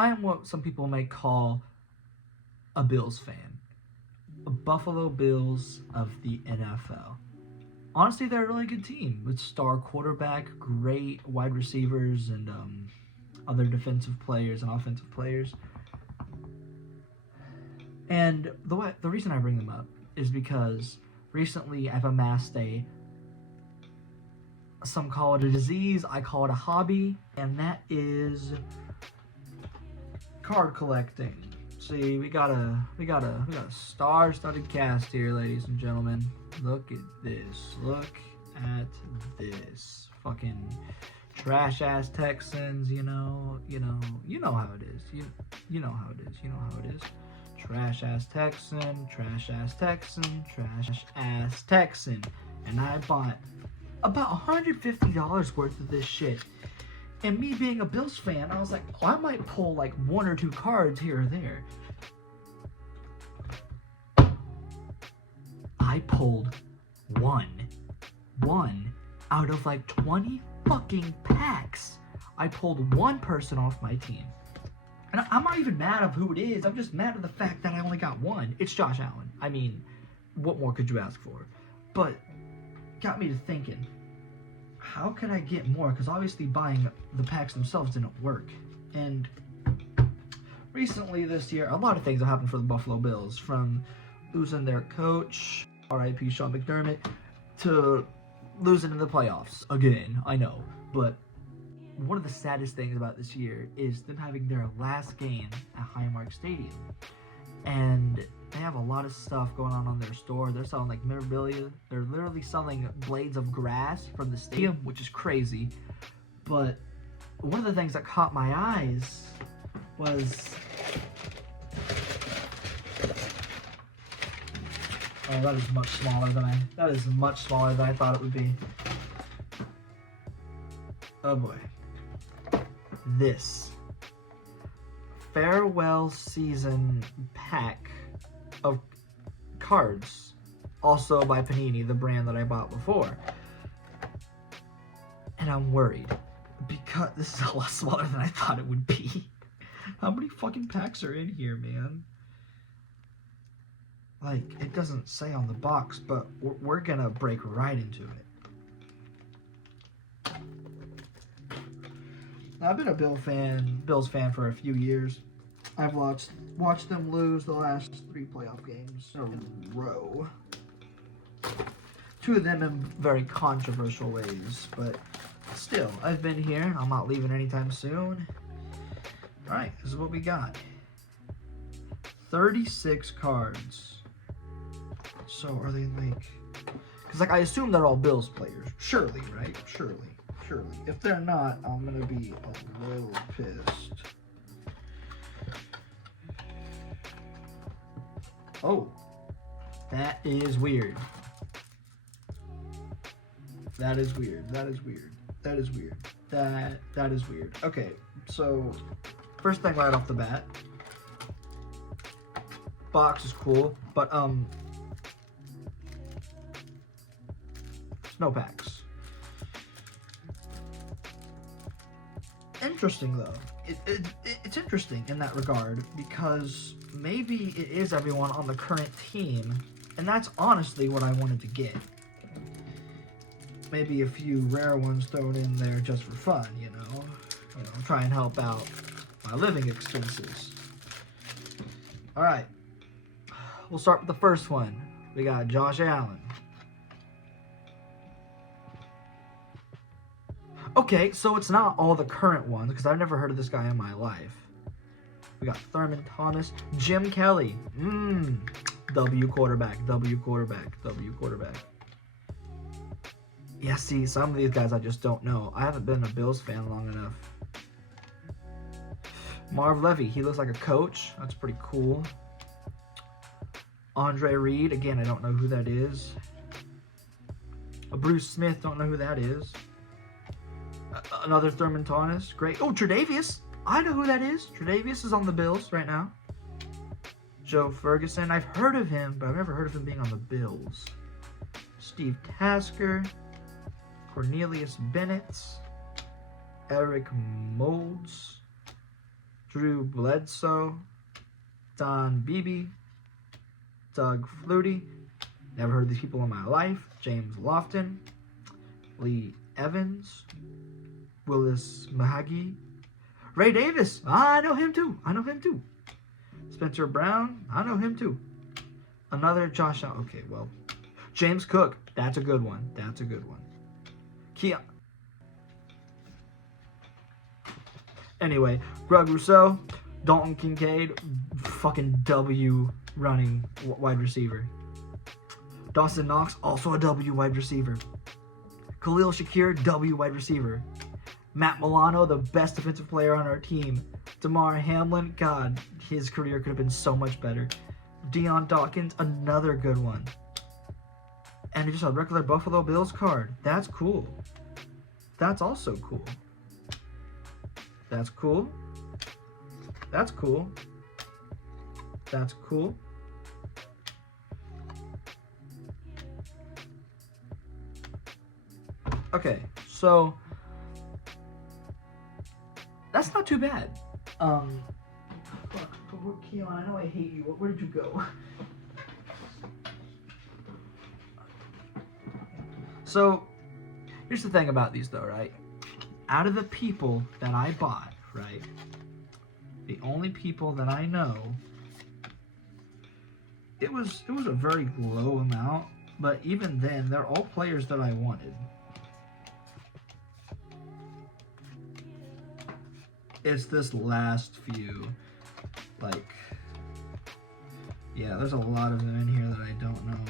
I am what some people may call a Bills fan. Buffalo Bills of the NFL. Honestly, they're a really good team with star quarterback, great wide receivers, and other defensive players and offensive players. And the reason I bring them up is because recently I've amassed some call it a disease, I call it a hobby, and that is card collecting. See, we got a star-studded cast here, ladies and gentlemen. Look at this. Look at this. Fucking trash-ass Texans, you know how it is. You know how it is. You know how it is. Trash-ass Texan, trash-ass Texan, trash-ass Texan. And I bought about $150 worth of this shit. And me being a Bills fan, I was like, I might pull like one or two cards here or there. I pulled one out of like 20 fucking packs. I pulled one person off my team. And I'm not even mad of who it is. I'm just mad at the fact that I only got one. It's Josh Allen. I mean, what more could you ask for? But got me to thinking, how could I get more? Because obviously buying the packs themselves didn't work. And recently this year, a lot of things have happened for the Buffalo Bills. From losing their coach, R.I.P. Sean McDermott, to losing in the playoffs. Again, I know. But one of the saddest things about this year is them having their last game at HIGHMARK Stadium. And they have a lot of stuff going on their store. They're selling like memorabilia. They're literally selling blades of grass from the stadium, which is crazy. But one of the things that caught my eyes was... Oh, that is much smaller than I thought it would be. Oh boy. This farewell season pack of cards, also by Panini, the brand that I bought before. And I'm worried because this is a lot smaller than I thought it would be. How many fucking packs are in here, man? Like, it doesn't say on the box, but we're gonna break right into it. Now, I've been a Bills fan for a few years. I've watched them lose the last 3 playoff games in a row. 2 of them in very controversial ways, but still, I've been here. I'm not leaving anytime soon. Alright, this is what we got. 36 cards. So, are they like... Because, like, I assume they're all Bills players. Surely, right? Surely. If they're not, I'm gonna be a little pissed. Oh, that is weird. That is weird. Okay, so first thing right off the bat, box is cool, but no packs. Interesting though. It's interesting in that regard because maybe it is everyone on the current team, and that's honestly what I wanted to get. Maybe a few rare ones thrown in there just for fun, you know, try and help out my living expenses. All right, we'll start with the first one. We got Josh Allen. Okay, so it's not all the current ones, because I've never heard of this guy in my life. We got Thurman Thomas, Jim Kelly. W quarterback. Yeah, see, some of these guys I just don't know. I haven't been a Bills fan long enough. Marv Levy, he looks like a coach. That's pretty cool. Andre Reed, again, I don't know who that is. Bruce Smith, don't know who that is. Another Thurman Thomas, great. Oh, Tre'Davious, I know who that is. Tre'Davious is on the Bills right now. Joe Ferguson, I've heard of him, but I've never heard of him being on the Bills. Steve Tasker, Cornelius Bennett, Eric Moulds, Drew Bledsoe, Don Beebe, Doug Flutie, never heard of these people in my life, James Lofton, Lee Evans, Willis Mahagi, Ray Davis, I know him too, Spencer Brown, I know him too. Another Josh Allen, okay, well, James Cook, that's a good one, Keon. Anyway, Greg Rousseau, Dalton Kincaid, fucking W running wide receiver. Dawson Knox, also a W wide receiver. Khalil Shakir, W wide receiver. Matt Milano, the best defensive player on our team. Damar Hamlin, God, his career could have been so much better. Deion Dawkins, another good one. And just a regular Buffalo Bills card. That's cool. That's also cool. That's cool. That's cool. That's cool. Okay, so that's not too bad. Keon, I know I hate you. Where did you go? So, here's the thing about these though, right? Out of the people that I bought, right? The only people that I know, it was a very low amount, but even then, they're all players that I wanted. It's this last few, like, yeah, there's a lot of them in here that I don't know.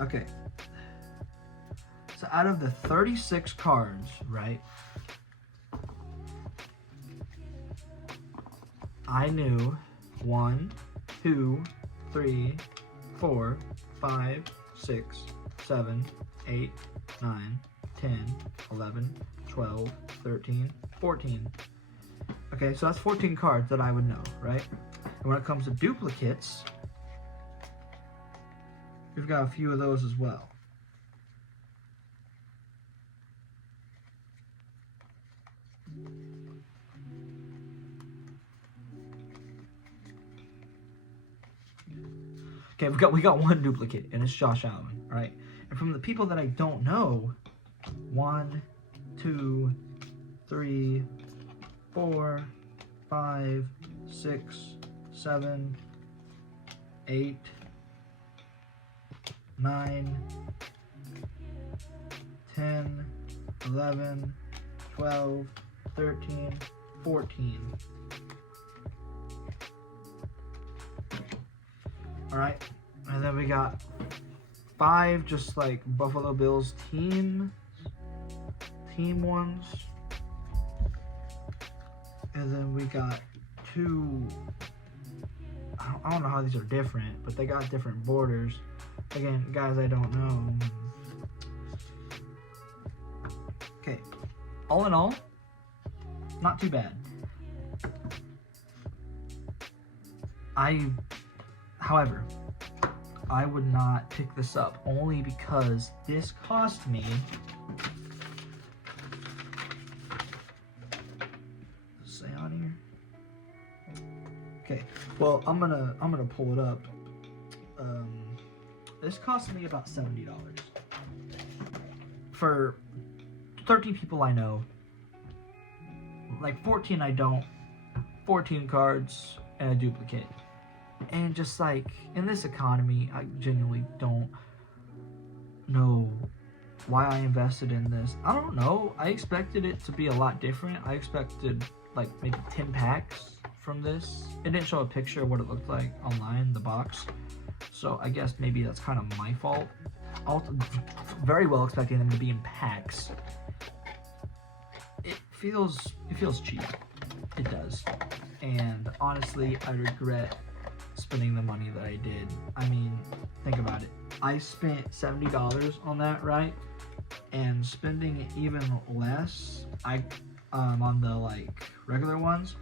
Okay. So out of the 36 cards, right, I knew 1, 2, 3, 4, 5, 6, 7, 8, 9, 10, 11, 12, 13, 14. Okay, so that's 14 cards that I would know, right? And when it comes to duplicates, we've got a few of those as well. Okay, we got one duplicate, and it's Josh Allen, right? And from the people that I don't know, 1, 2, 3, 4, 5, 6, 7, 8, 9, 10, 11, 12, 13, 14. Alright, and then we got 5 just like Buffalo Bills team ones. And then we got 2, I don't know how these are different, but they got different borders. Again, guys, I don't know. Okay, all in all, not too bad. However, I would not pick this up only because this cost me say on here. Okay, well I'm gonna pull it up. This cost me about $70 for 13 people I know, like 14 I don't, 14 cards and a duplicate. And just like in this economy, I genuinely don't know why I invested in this. I don't know. I expected it to be a lot different. I expected like maybe 10 packs from this. It didn't show a picture of what it looked like online, the box. So I guess maybe that's kind of my fault. Also, very well expecting them to be in packs. It feels cheap. It does. And honestly, I regret spending the money that I did. I mean, think about it. I spent $70 on that, right? And spending even less, on the like regular ones,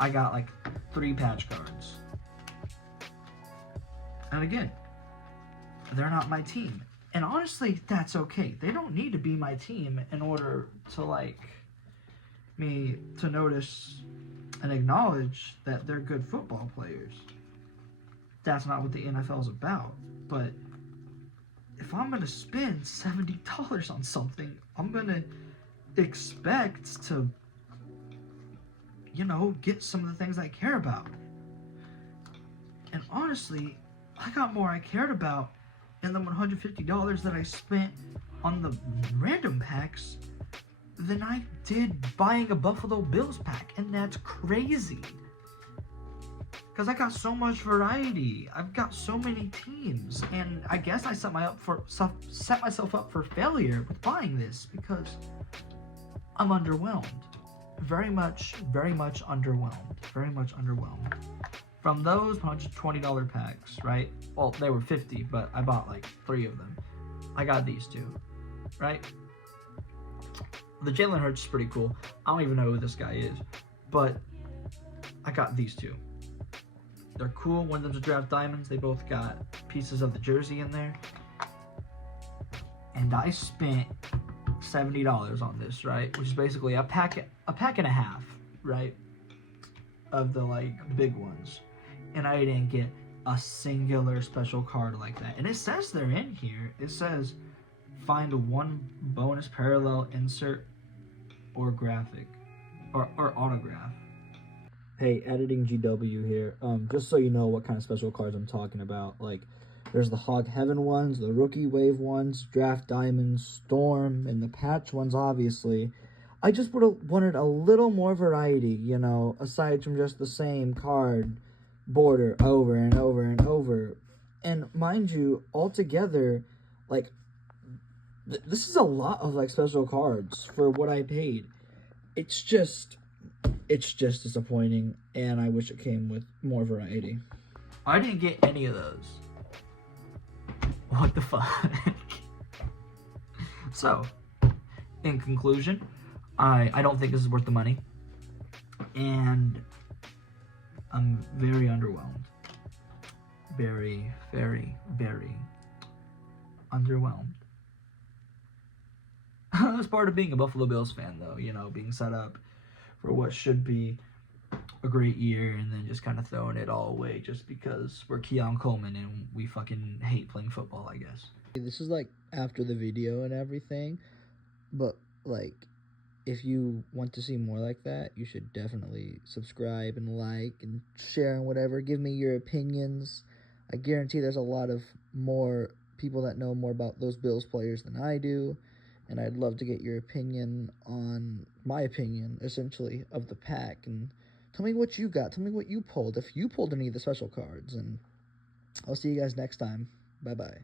I got like 3 patch cards. And again, they're not my team. And honestly, that's okay. They don't need to be my team in order to like me to notice and acknowledge that they're good football players. That's not what the NFL's about. But if I'm gonna spend $70 on something, I'm gonna expect to, get some of the things I care about. And honestly, I got more I cared about in the $150 that I spent on the random packs than I did buying a Buffalo Bills pack, and that's crazy. Because I got so much variety. I've got so many teams, and I guess I set myself up for failure with buying this because I'm underwhelmed. Very much underwhelmed. Very much underwhelmed. From those $120 packs, right? Well, they were 50, but I bought like 3 of them. I got these 2, right? The Jalen Hurts is pretty cool. I don't even know who this guy is, but I got these 2. They're cool. One of them's a draft diamonds. They both got pieces of the jersey in there. And I spent $70 on this, right? Which is basically a pack and a half, right? Of the like big ones. And I didn't get a singular special card like that. And it says they're in here. It says find one bonus parallel insert or graphic or autograph. Hey, editing GW here. Just so you know what kind of special cards I'm talking about. Like, there's the Hog Heaven ones, the Rookie Wave ones, Draft Diamonds, Storm, and the Patch ones, obviously. I just would have wanted a little more variety, aside from just the same card border over and over and over. And mind you, altogether, like, this is a lot of, like, special cards for what I paid. It's just disappointing, and I wish it came with more variety. I didn't get any of those. What the fuck? So, in conclusion, I don't think this is worth the money, and I'm very underwhelmed. Very, very, very underwhelmed. That's part of being a Buffalo Bills fan, though, being set up for what should be a great year and then just kind of throwing it all away just because we're Keon Coleman and we fucking hate playing football, I guess. This is like after the video and everything, but like if you want to see more like that, you should definitely subscribe and like and share and whatever. Give me your opinions. I guarantee there's a lot of more people that know more about those Bills players than I do. And I'd love to get your opinion on my opinion, essentially, of the pack. And tell me what you got. Tell me what you pulled, if you pulled any of the special cards. And I'll see you guys next time. Bye-bye.